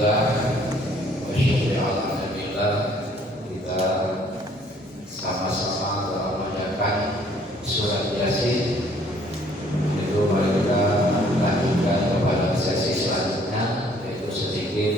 Alhamdulillah wa syukri ala nabiillah, kita sama-sama telah membacakan surat Yasin. Itu mari kita lanjutkan kepada sesi selanjutnya, yaitu sedikit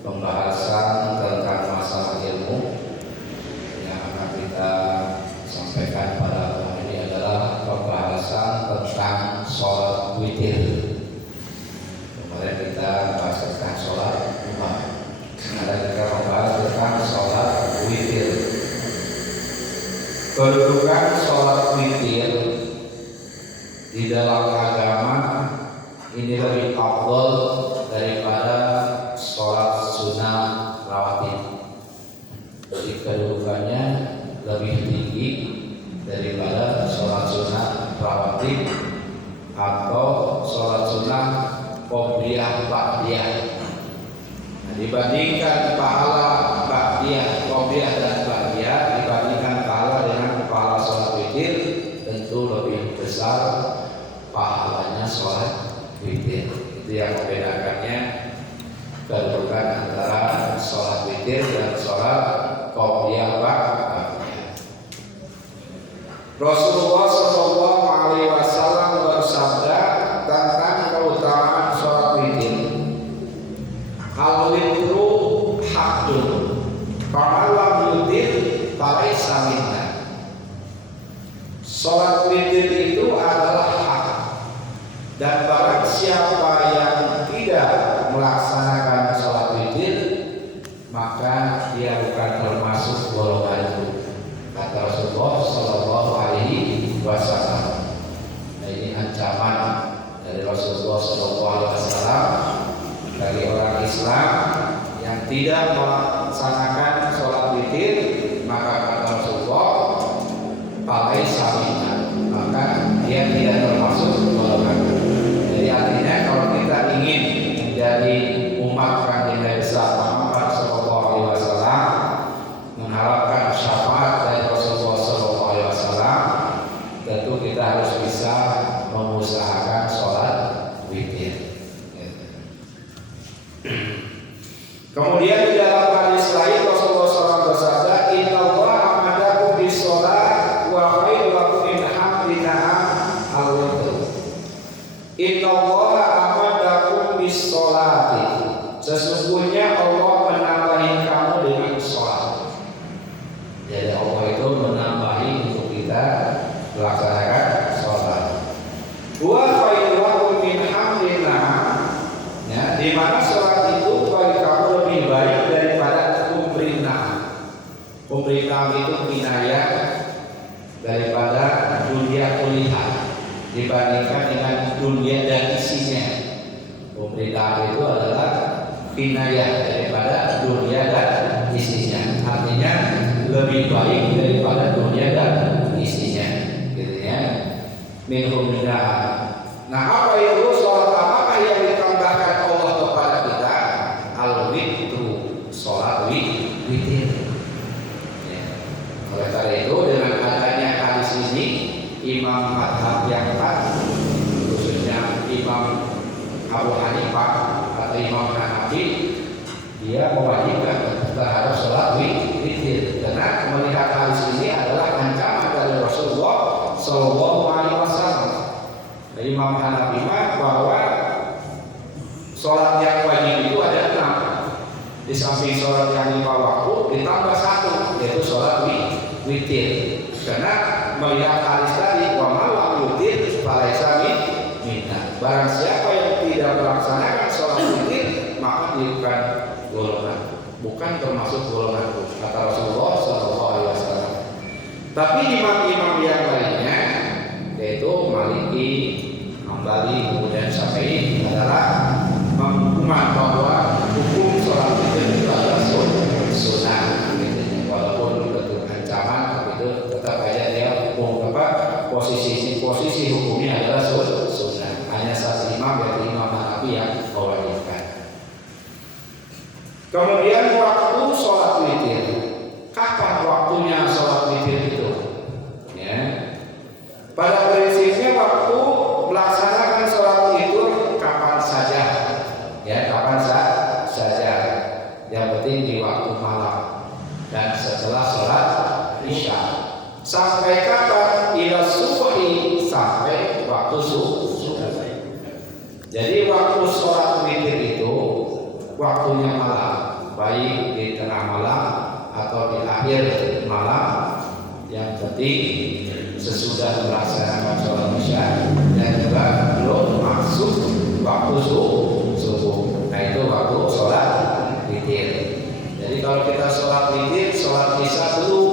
pembahasan tentang masalah ilmu yang akan kita sampaikan pada tahun ini adalah pembahasan tentang sholat witir. Kemarin kita bahas tentang sholat umat, sekarang kita membahas tentang sholat witir. Kedudukan sholat witir di dalam agama ini lebih afdal daripada sholat sunnah rawatib. Jadi kedudukannya lebih tinggi daripada sholat sunnah rawatib atau sholat sunnah qobliyah ba'diyah. Nah, dibandingkan pahala ba'diyah, qobliyah dan ba'diyah, dibandingkan pahala dengan pahala sholat witir, tentu lebih besar pahalanya sholat witir. Itu yang membedakannya, kedudukan antara sholat witir dan sholat qobliyah ba'diyah. Rasulullah Shallallahu Alaihi Wasallam bersabda tentang keutamaan sholat witir. Al-witru haqqun, faman yutir falaisa minna. Sholat witir itu adalah hak, dan barang siapa yang tidak melaksanakan sholat witir, maka dia bukan termasuk golongan itu, kata Rasulullah Shallallahu Alaihi Wasallam. Nah, ini ancaman dari Rasulullah Shallallahu Alaihi Wasallam bagi orang Islam yang tidak melaksanakan sholat witir, maka kata Rasulullah falaisa minna, maka dia tidak termasuk golongan. Jadi artinya kalau kita ingin menjadi umat Nabi Muhammad Shallallahu Alaihi Wasallam, mengharapkan syafaat dari Rasulullah Shallallahu Alaihi Wasallam, tentu kita harus bisa mengusahakan sholat witir. Kemudian di dalam hadis lain Rasulullah SAW bersabda, Inna Allah amadakum bisolat wa khairu lakum min hamdina al-witr. Inna Allah amadakum bisolati, sesungguhnya Allah menambahi kamu dengan sholat. Jadi Allah itu menambahi untuk kita melaksanakan sholat. Wa khairu lakum min hamdina, ya, di mana sholat itu bagi kamu lebih baik daripada umrina. Umrina itu kinayah daripada dunia kuliah dibandingkan dengan dunia dan isinya. Umrina itu adalah kinayah daripada dunia dan isinya. Artinya lebih baik daripada dunia dan isinya, gitu ya. Minhum minha. Nah, apa itu sholat? Apakah yang ditambahkan Allah kepada kita? Al-witru, sholat witir. Ya. Oleh karena itu, dengan adanya hadis ini, Imam Madhab yang empat, khususnya Imam Abu Hanifah atau Imam Hanafi, dia mewajibkan terhadap sholat witir, karena melihat hadis ini adalah ancaman dari Rasulullah Shallallahu Alaihi Wasallam. Imam Hanafi bahwa sholat yang wajib itu ada 6. Di samping sholat yang 5 waktu ditambah 1, yaitu sholat witir. Karena melihat hadis tadi, wa malam witir falaisa minna. Barang siapa yang tidak melaksanakan sholat witir, maka dia bukan golongan, bukan termasuk golonganku, kata Rasulullah SAW. Tapi imam-imam yang lainnya, yaitu Maliki, Hambali, kemudian Syafi'i, adalah menghukumkan bahwa hukum sholat witir itu adalah sunnah. Walaupun bentuk ancaman, tapi itu tetap aja dia hukum posisi hukumnya adalah sunnah. Hanya satu imam, yaitu Imam Hanafi yang mewajibkan. Kemudian waktu sholat witir. Kapan waktunya sholat witir itu? Ya. Pada prinsipnya waktu melaksanakan sholat witir kapan saja, ya, kapan saja. waktu subuh. Jadi waktu sholat witir itu waktunya malam, baik di tengah malam atau di akhir malam. Yang penting sesudah melaksanakan sholat isya dan juga belum masuk waktu subuh. Nah itu waktu sholat witir. Jadi kalau kita sholat witir, sholat isya dulu,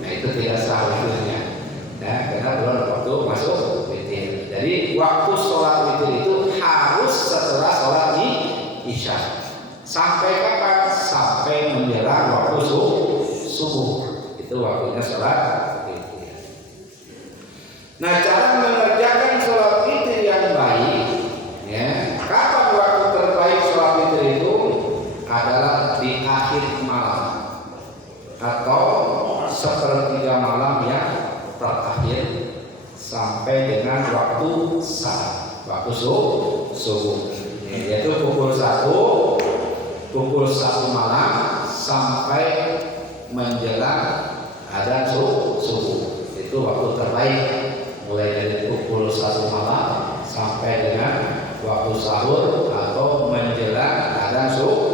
nah itu tidak sah witirnya. Nah, karena belum waktu masuk witir. Jadi waktu sholat witir itu harus setelah sholat isya. Sampai kapan? Sampai menjelang waktu subuh. Itu waktunya sholat witir. Nah, cara mengerjakan sholat witir yang baik, ya, kapan waktu terbaik sholat witir itu adalah di akhir malam atau sepertiga malam yang terakhir sampai dengan waktu subuh, yaitu pukul 1 malam sampai menjelang adzan subuh. Itu waktu terbaik, mulai dari pukul 1 malam sampai dengan waktu sahur atau menjelang adzan subuh.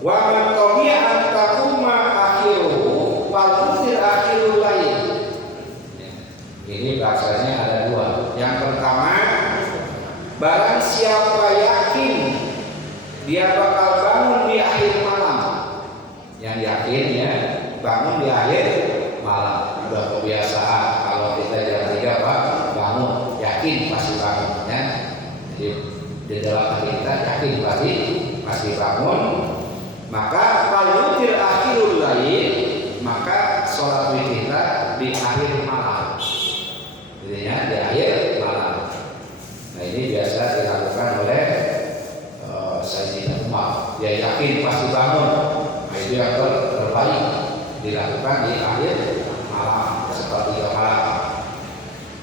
Wa man qadiya an taquma akhiruhu wal mutir akhirul lail. Ini bahasanya ada dua. Yang pertama, barang siapa yakin dia bakal bangun di akhir malam. Yang yakin ya bangun di akhir malam. Udah kebiasaan kalau kita jam 3 Pak bangun, yakin pasti bangun ya. Jadi di dalam hati kita yakin pasti bangun. Maka kalau mutir akhirul lail, maka sholat witir kita di akhir malam. Jadi ya di akhir malam. Nah ini biasa dilakukan oleh Sayyidina Umar. Dia yakin pasti bangun. Nah itu yang terbaik dilakukan di akhir malam, sepertiga malam.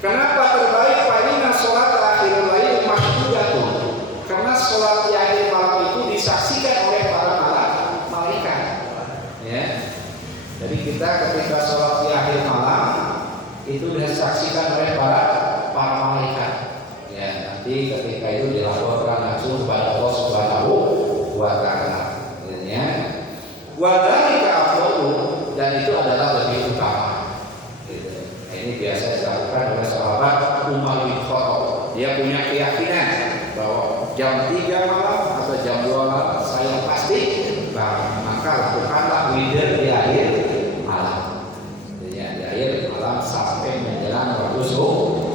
Kenapa terbaik? Karena sholat akhirul lail mahjubatuh. Karena sholat di akhir malam itu disaksikan oleh para malaikat. Ya. Jadi kita ketika sholat di akhir malam itu disaksikan oleh para malaikat. Ya, nanti ketika itu dilaporkan langsung kepada Allah Subhanahu wa taala. Ya. Wa dzalika afdalu, dan itu adalah lebih utama. Gitu. Nah, ini biasa dilakukan oleh sahabat Umar bin Khattab. Dia punya keyakinan bahwa jam 3 malam atau jam 2 malam saya pasti bangun. Maka lakukanlah witir di akhir malam. Jadi di akhir malam sampai menjelang waktu subuh.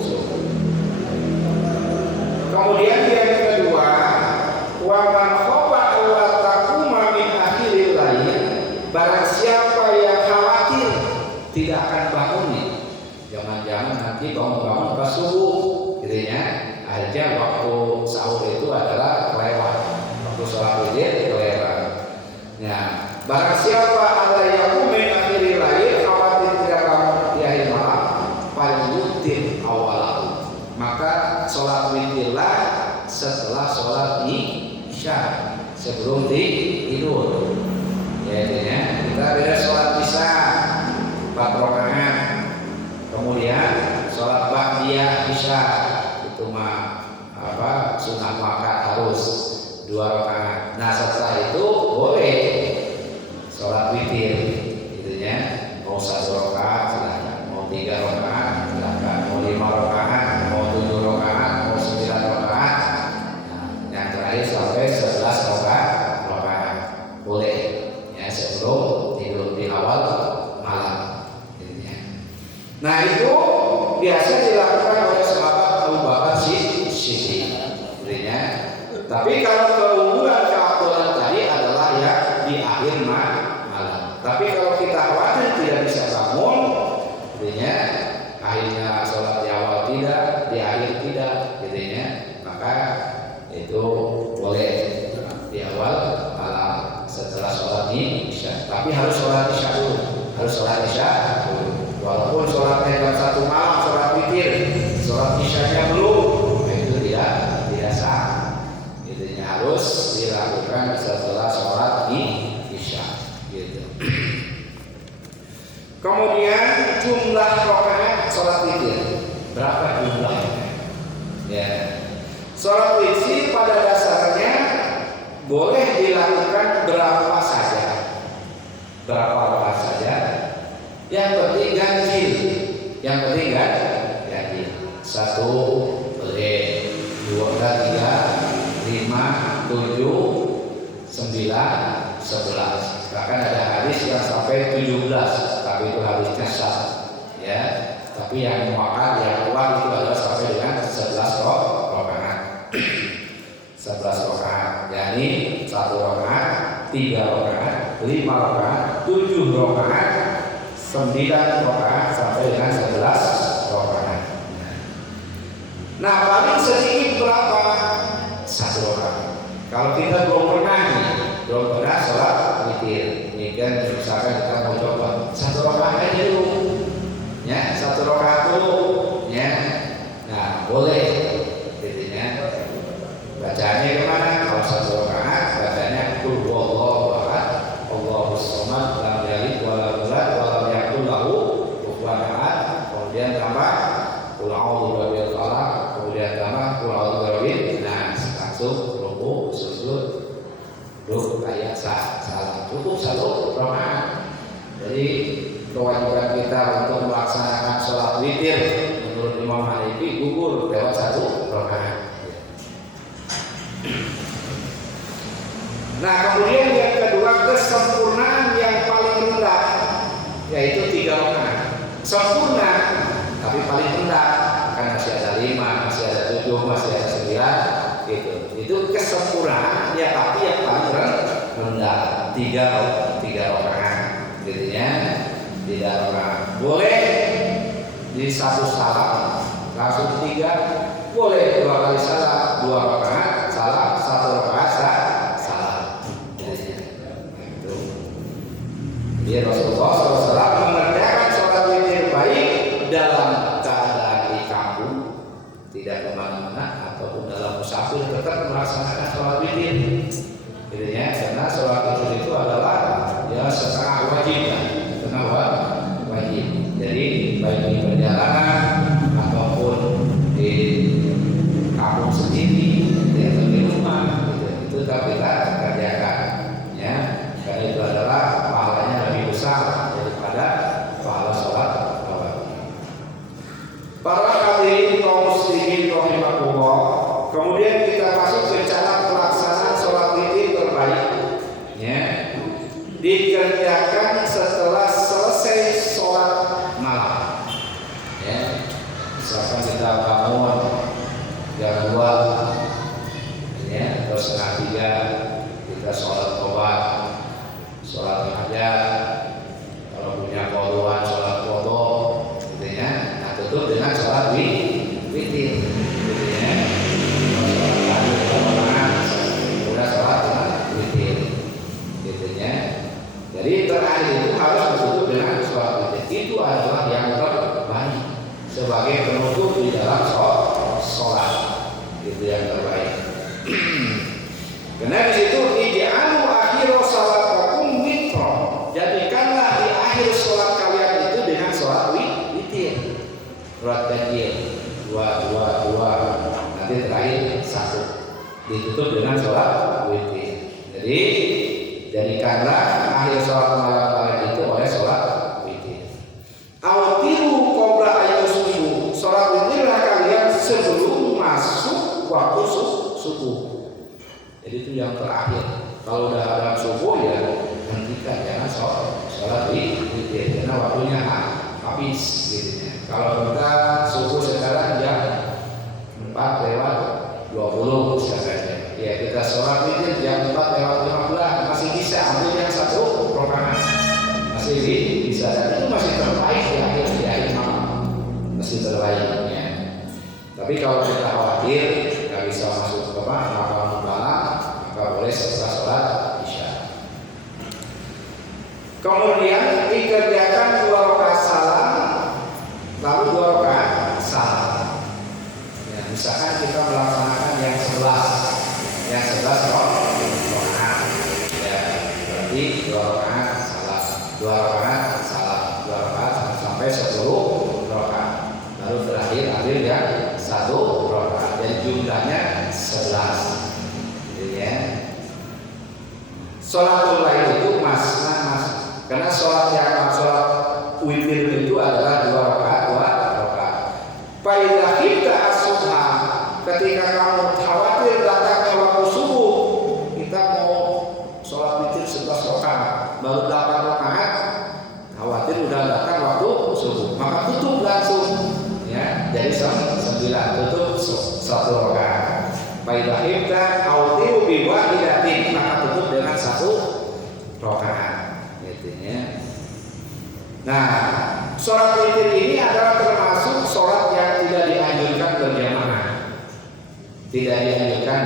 Kemudian yang kedua, wa man khafa wa taquma min akhiril lail, barang siapa yang khawatir tidak akan bangun nih. Jangan-jangan nanti bangun-bangun pas subuh, gitu ya. Aja waktu sahur itu adalah kelewat. Waktu sholat witir kelewat. Nah, barang siapa ada yang min akhiril lail, khawatir tidak bangun di akhir malam, paling yutir awalahu. Maka sholat witirlah setelah sholat isya, sebelum tidur. Ya, kita beda sholat isya 4 rakaat, kemudian sholat ba'diyah isya itu mah sunat maka harus 2 rakaat. Nah setelah itu boleh sholat witir, gitu ya. Mau 1 rakaat silakan, mau 3 rakaat silakan, mau 5 rakaat, mau 7 rakaat, mau 9 rakaat. Nah, yang terakhir sampai 11 rakaat boleh ya, sebelum tidur di awal malam. Gitu ya. Nah itu biasa dilakukan oleh sahabat Abu Bakar Siddiq. Tapi kalau keunggulan keafdalan tadi adalah ya di akhir malam. Tapi kalau kita khawatir tidak bisa bangun, artinya akhirnya sholat di awal tidak, di akhir tidak, artinya maka itu boleh di awal malam setelah sholat isya. Tapi harus sholat isya dulu, harus sholat isya dulu. Walaupun sholatnya jam 1 malam, sholat witir, sholat isyanya belum, itu tidak sah. Harus dilakukan setelah sholat isya, gitu. Kemudian jumlah rakaat sholat witir berapa jumlahnya. Ya. Sholat witir pada dasarnya boleh dilakukan berapa saja. Yang penting ganjil. Satu boleh, 2, 3, 5, 7, 9, 11. Bahkan ada hadis yang sampai 17, tapi itu hadisnya sah. Ya, tapi yang muakkad yang kuat itu adalah sampai dengan 11 rakaat. 11 rakaat. Jadi 1 rakaat, 3 rakaat, 5 rakaat, 7 rakaat, 9 rakaat sampai dengan 11 rakaat. Nah, paling sedikit berapa? 1 rakaat. Kalau kita belum pernah sholat witir, ini kan misalkan kita mau coba 1 rakaat aja dulu, ya 1 rakaat dulu, ya. Nah, boleh, intinya bacanya kemana? Kalau 1 rakaat bacanya qul huwallahu ahad, Allahus samad, lam yalid wa lam yulad wa lam yakul lahu kufuwan ahad. Kemudian tambah qul a'udzu birabbil falaq, kemudian tambah qul a'udzu birabbin nas. Langsung ruku, sujud, duduk, ayat, salam. Cukup 1 rakaat. Jadi kewajiban kita untuk melaksanakan sholat witir menurut Imam Hanafi gugur lewat 1 rakaat. Nah, kemudian yang kedua, kesempurnaan yang paling rendah yaitu 3 rakaat. Sempurna tapi paling rendah, kan masih ada 5, masih ada 7, masih ada 9 gitu. Itu kesempurnaan ya, tapi yang paling rendah 3 rakaat. Jadinya 3 rakaat. Boleh di 1 salam langsung 3, boleh 2 kali salam, 2 rakaat salam, 1 rakaat salam. Jadi Rasulullah SAW mengerjakan sholat witir baik dalam keadaan di kampung, tidak kemana-mana, ataupun dalam musafir tetap melaksanakan sholat witir. Gitu ya, karena sholat witir itu adalah ya setengah wajib. Jadi baik di perjalanan ataupun di kampung sendiri atau di rumah, itu tetap kita kerjakan, ya. Karena itu adalah pahalanya lebih besar daripada pahala sholat wajib. Para hadirin kaum muslimin rahimakumullah, kemudian kita masuk ke cara pelaksanaan sholat witir terbaik, ya. Dikerjakan setelah selesai sholat malam, ya. Misalkan kita bangun jam 2, ya, atau setengah 3, kita sholat qobat, sholat hajat, kalau punya qodhoan sholat qodho, gitu ya. Nah, tutup dengan sholat witir, gitu ya. Sholat tahajud udah sholat witir, gitu ya. Jadi terakhir itu harus ditutup dengan sholat witir. Itu adalah yang terbaik sebagai penutup di dalam sholat. Itu yang terbaik. Karena di situ ij'alu akhir sholatakum witra. Jadikanlah di akhir sholat kalian itu dengan sholat witir. Sholat ganjil 2. Nanti terakhir 1. Ditutup dengan sholat witir. Jadi jadikanlah akhir sholat malam kalian itu oleh sholat witir. Autiru qabla ayyusbihu. Sholat witirlah kalian sebelum masuk waktu subuh. Jadi itu yang terakhir. Kalau udah ada subuh ya hentikan, jangan sholat witir karena waktunya habis gitu ya. Kalau kita subuh sekarang jam 4:20 misalnya, ya kita sholat witir jam 4:15 masih bisa ambil yang 1 rakaat, masih bisa, dan itu masih terbaik di akhir malam, masih terbaik ya. Tapi kalau kita khawatir nggak bisa masuk ke malam malam, maka boleh setelah sholat isya. Kemudian dikerjakan 2 rakaat salam, lalu 2 rakaat salam. Ya, misalkan kita melaksanakan yang 11 rakaat, ya berarti 2 rakaat salam, 2 rakaat salam, 2 rakaat sampai 10 rakaat, baru terakhir tahlil yang 1 rakaat. Jadi jumlahnya 11. Gitu ya. Sholatul lail itu mas. Karena sholat witir itu adalah 2 rakaat. Faidah kita asubha, ketika kamu khawatir datangnya waktu subuh, kita mau sholat witir 11 rakaat, baru 8 rakaat, khawatir udah datang waktu subuh, maka tutup langsung, ya. Jadi 9 tutup 1 rakaat. Faidah kita autiu biwahidatin, maka tutup dengan 1 rakaat. Intinya. Nah, sholat witir ini adalah termasuk sholat yang tidak dianjurkan berjamaah. Tidak dianjurkan